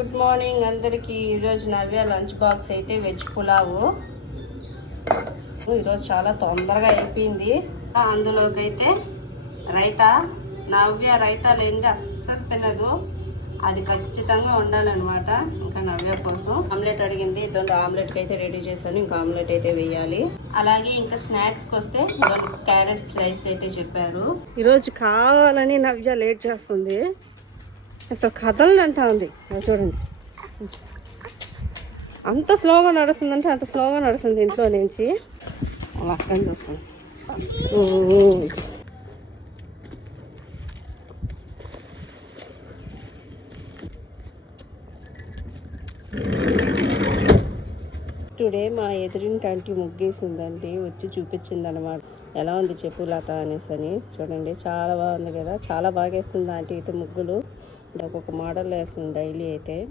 Good morning అందరికి. ఈరోజు Navya lunch box అయితే వెజ్ పులావు. ఈరోజు చాలా తొందరగా అయిపోయింది. అందులోకి అయితే రైతా నవ్య రైతా లేనిది అస్సలు తినదు. అది ఖచ్చితంగా ఉండాలన్నమాట ఇంకా నవ్య కోసం. ఆమ్లెట్ అడిగింది ఇటువంటి ఆమ్లెట్ అయితే రెడీ చేశాను ఇంకా ఆమ్లెట్ అయితే వేయాలి. అలాగే ఇంకా స్నాక్స్కి వస్తే క్యారెట్ స్లైస్ అయితే చెప్పారు. ఈరోజు కావాలని నవ్య లేట్ చేస్తుంది. అసలు కథలు అంటా ఉంది. చూడండి. అంత స్లోగా నడుస్తుందంటే అంత స్లోగా నడుస్తుంది ఇంట్లో నుంచి. అలా అక్కని చూస్తాను టుడే మా ఎదురింటి ఆంటీ ముగ్గేసిందండి వచ్చి చూపించింది అనమాట ఎలా ఉంది చెప్పు లత అనేసి అని. చూడండి చాలా బాగుంది కదా. చాలా బాగా వేస్తుంది ఆంటీ అయితే ముగ్గులు. ఒక్కొక్క మోడల్ వేస్తుంది డైలీ అయితే.